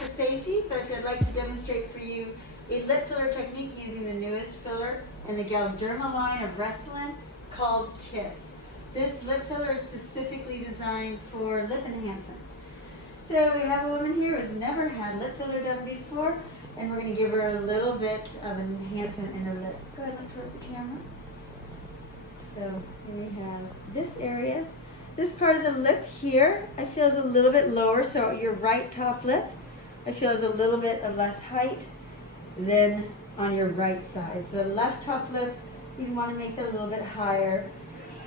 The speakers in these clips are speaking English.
for safety, but I'd like to demonstrate for you a lip filler technique using the newest filler in the Galderma line of Restylane called Kysse. This lip filler is specifically designed for lip enhancement. So we have a woman here who's never had lip filler done before, and we're going to give her a little bit of enhancement in her lip. Go ahead and look towards the camera. So here we have this area. This part of the lip here, I feel is a little bit lower, so your right top lip, I feel is a little bit of less height than on your right side. So the left top lip, you'd want to make that a little bit higher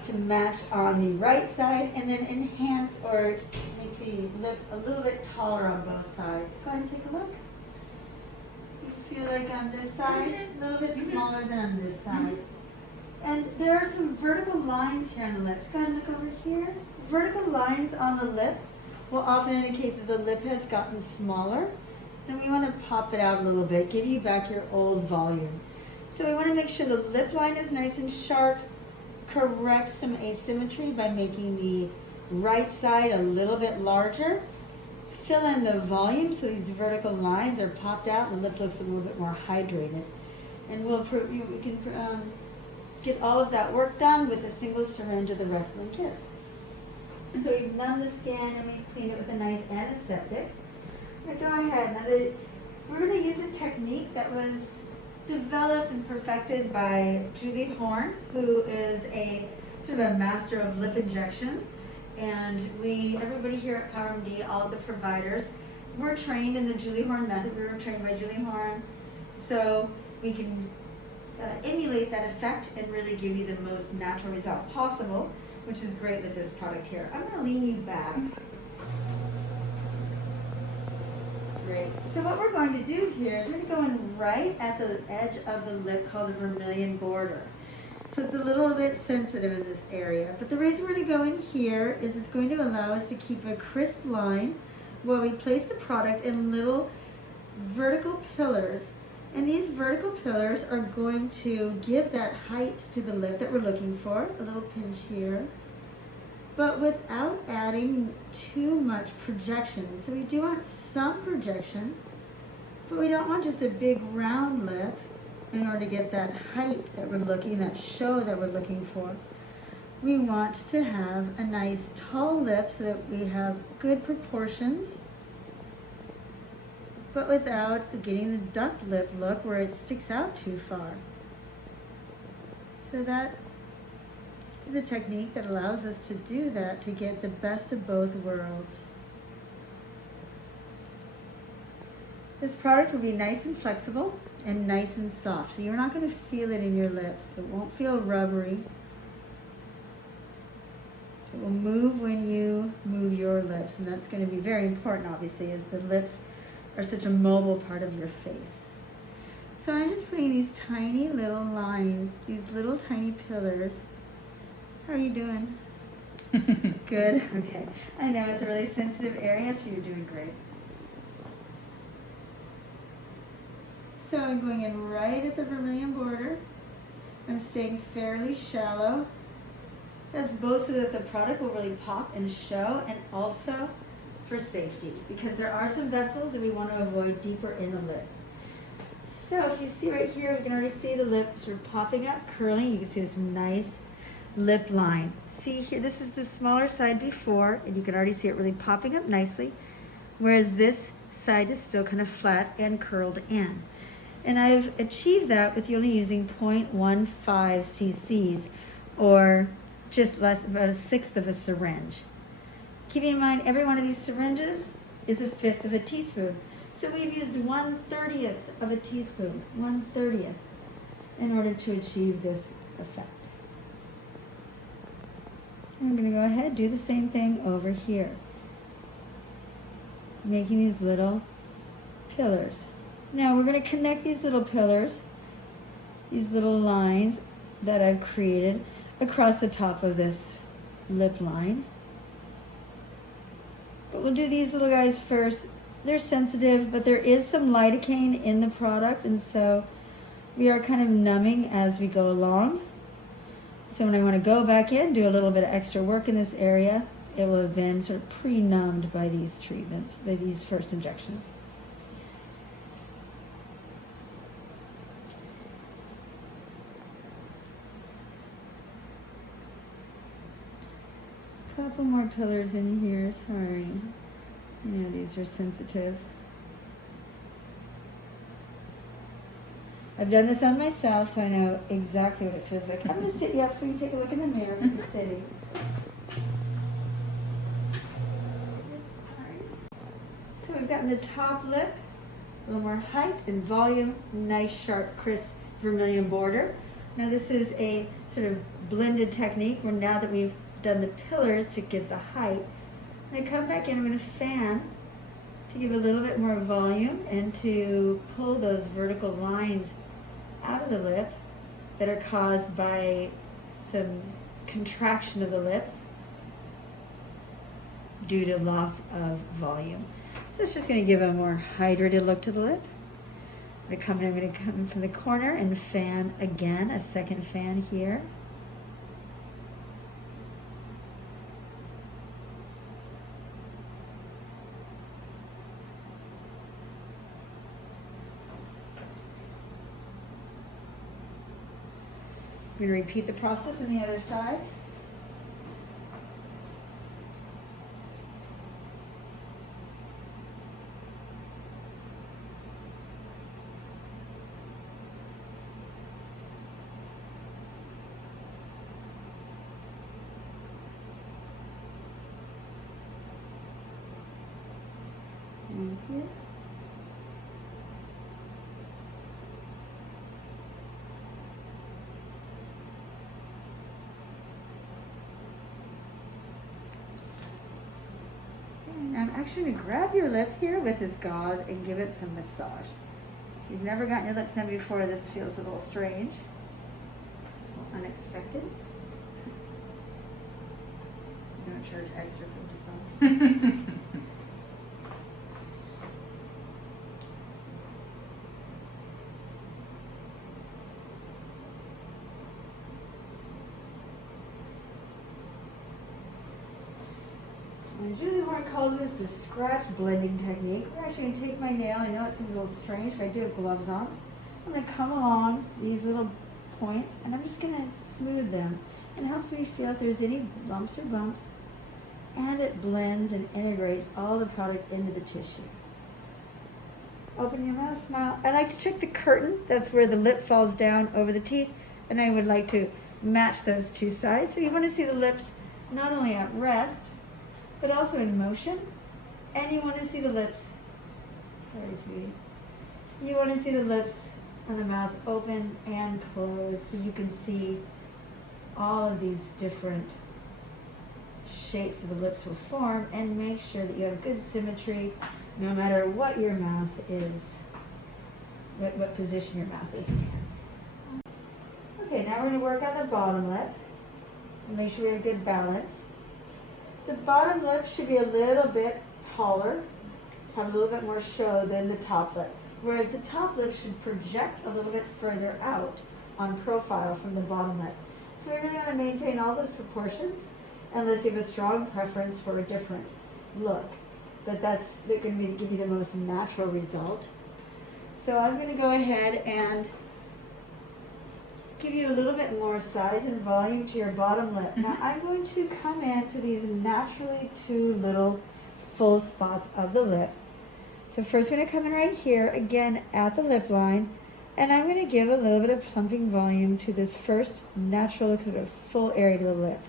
to match on the right side, and then enhance or make the lip a little bit taller on both sides. Go ahead and take a look. You feel like on this side, a little bit smaller than on this side. And there are some vertical lines here on the lips. Go ahead and look over here. Vertical lines on the lip will often indicate that the lip has gotten smaller. And we want to pop it out a little bit, give you back your old volume. So we want to make sure the lip line is nice and sharp, correct some asymmetry by making the right side a little bit larger. Fill in the volume so these vertical lines are popped out and the lip looks a little bit more hydrated. And we can get all of that work done with a single syringe of the Restylane Kysse. So we've numbed the skin and we've cleaned it with a nice antiseptic. Now go ahead. Now we're going to use a technique that was developed and perfected by Julie Horn, who is a sort of a master of lip injections. And everybody here at Power MD, all of the providers, we're trained in the Julie Horn method. We were trained by Julie Horn, so we can emulate that effect and really give you the most natural result possible, which is great with this product here. I'm going to lean you back. Great. So what we're going to do here is we're going to go in right at the edge of the lip called the vermilion border. So it's a little bit sensitive in this area, but the reason we're going to go in here is it's going to allow us to keep a crisp line while we place the product in little vertical pillars. And these vertical pillars are going to give that height to the lip that we're looking for, a little pinch here, but without adding too much projection. So we do want some projection, but we don't want just a big round lip in order to get that height that we're looking, that show that we're looking for. We want to have a nice tall lip so that we have good proportions, but without getting the duck lip look where it sticks out too far. So that is the technique that allows us to do that, to get the best of both worlds. This product will be nice and flexible and nice and soft, so you're not going to feel it in your lips. It won't feel rubbery. It will move when you move your lips, and that's going to be very important, obviously, as the lips are such a mobile part of your face. So I'm just putting these tiny little lines, these little tiny pillars. How are you doing? Good? Okay. I know it's a really sensitive area, so you're doing great. So I'm going in right at the vermilion border. I'm staying fairly shallow. That's both so that the product will really pop and show, and also for safety, because there are some vessels that we want to avoid deeper in the lip. So if you see right here, you can already see the lip sort of popping out, curling. You can see this nice lip line. See here, this is the smaller side before, and you can already see it really popping up nicely, whereas this side is still kind of flat and curled in. And I've achieved that with only using 0.15 cc's, or just less, about 1/6 of a syringe. Keeping in mind, every one of these syringes is 1/5 of a teaspoon. So we've used 1/30th of a teaspoon, 1/30th, in order to achieve this effect. I'm going to go ahead and do the same thing over here, making these little pillars. Now we're going to connect these little pillars, these little lines that I've created across the top of this lip line. But we'll do these little guys first. They're sensitive, but there is some lidocaine in the product, and so we are kind of numbing as we go along. So when I want to go back in, do a little bit of extra work in this area, it will have been sort of pre-numbed by these treatments, by these first injections. couple more pillars in here, sorry. I know these are sensitive. I've done this on myself, so I know exactly what it feels like. I'm going to sit you up so you can take a look in the mirror when you're sitting. So we've gotten the top lip, a little more height and volume, nice, sharp, crisp vermilion border. Now this is a sort of blended technique where now that we've done the pillars to give the height, I'm going to come back in, I'm going to fan to give a little bit more volume and to pull those vertical lines out of the lip that are caused by some contraction of the lips due to loss of volume. So it's just going to give a more hydrated look to the lip. I'm going to come in from the corner and fan again, a second fan here. I'm going to repeat the process on the other side. And here. And I'm actually going to grab your lip here with this gauze and give it some massage. If you've never gotten your lips done before, this feels a little strange. It's a little unexpected. I'm going to charge extra for this one. And Julie Horn calls this the scratch blending technique. We're actually going to take my nail. I know it seems a little strange, but I do have gloves on. I'm going to come along these little points, and I'm just going to smooth them. It helps me feel if there's any lumps or bumps, and it blends and integrates all the product into the tissue. Open your mouth, smile. I like to check the curtain. That's where the lip falls down over the teeth, and I would like to match those two sides. So you want to see the lips not only at rest, but also in motion, and you want to see the lips, very sweet. You want to see the lips and the mouth open and closed so you can see all of these different shapes that the lips will form, and make sure that you have good symmetry no matter what your mouth is, what position your mouth is in. Okay, now we're going to work on the bottom lip and make sure we have good balance. The bottom lip should be a little bit taller, have a little bit more show than the top lip, whereas the top lip should project a little bit further out on profile from the bottom lip. So we really want to maintain all those proportions unless you have a strong preference for a different look. But that's going to give you the most natural result. So I'm going to go ahead and give you a little bit more size and volume to your bottom lip. Now I'm going to come into these naturally two little full spots of the lip. So first I'm going to come in right here, again at the lip line, and I'm going to give a little bit of plumping volume to this first natural sort of full area to the lip.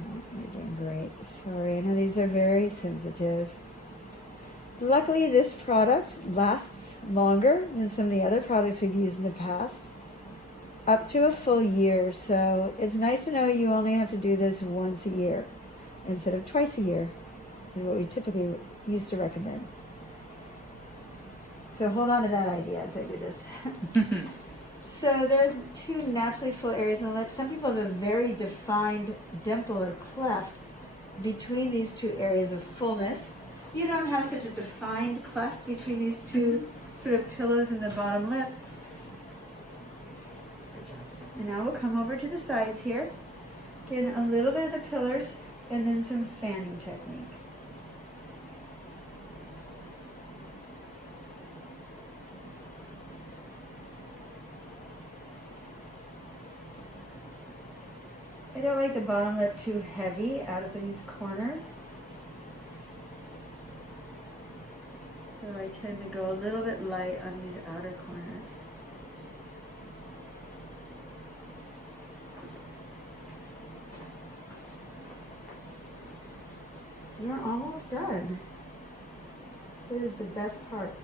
Oh, you're doing great. Sorry, I know these are very sensitive. Luckily this product lasts longer than some of the other products we've used in the past, up to a full year. So it's nice to know you only have to do this once a year instead of twice a year, is what we typically used to recommend. So hold on to that idea as I do this. So there's two naturally full areas in the lip. Some people have a very defined dimple or cleft between these two areas of fullness. You don't have such a defined cleft between these two sort of pillows in the bottom lip. And now we'll come over to the sides here, get a little bit of the pillars, and then some fanning technique. I don't like the bottom lip too heavy out of these corners. So I tend to go a little bit light on these outer corners. We're almost done. This is the best part.